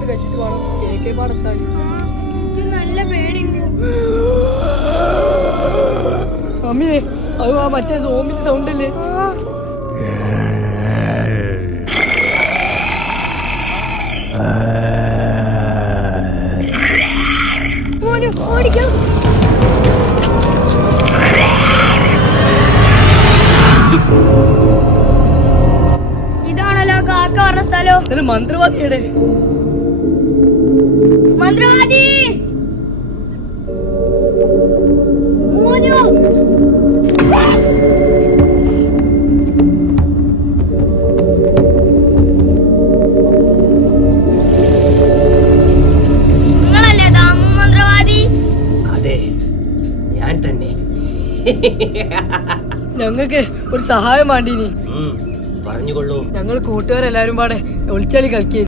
പാട് വെച്ചിട്ട് വേണം കേക്ക് പാടെത്താൻ. നല്ല പേടിയുണ്ട് മമ്മിയെ, അത് ആ മറ്റേ സോമ്പിന്റെ സൗണ്ട് അല്ലേ? ഓടിക്കും. ഇതാണല്ലോ കാക്ക പറഞ്ഞ സ്ഥലോ. ഇതിന് മന്ത്രവാദിയുടെ മന്ത്രവാദി മോനു. നിങ്ങളല്ലേ ദാമു മന്ത്രവാദി? അതെ, ഞാൻ തന്നെ. ഞങ്ങൾക്ക് ഒരു സഹായം വേണ്ടീനി. പറഞ്ഞുകൊള്ളൂ. ഞങ്ങൾ കൂട്ടുകാരെല്ലാരും പാടെ ഒളിച്ചാലി കളിക്കുക.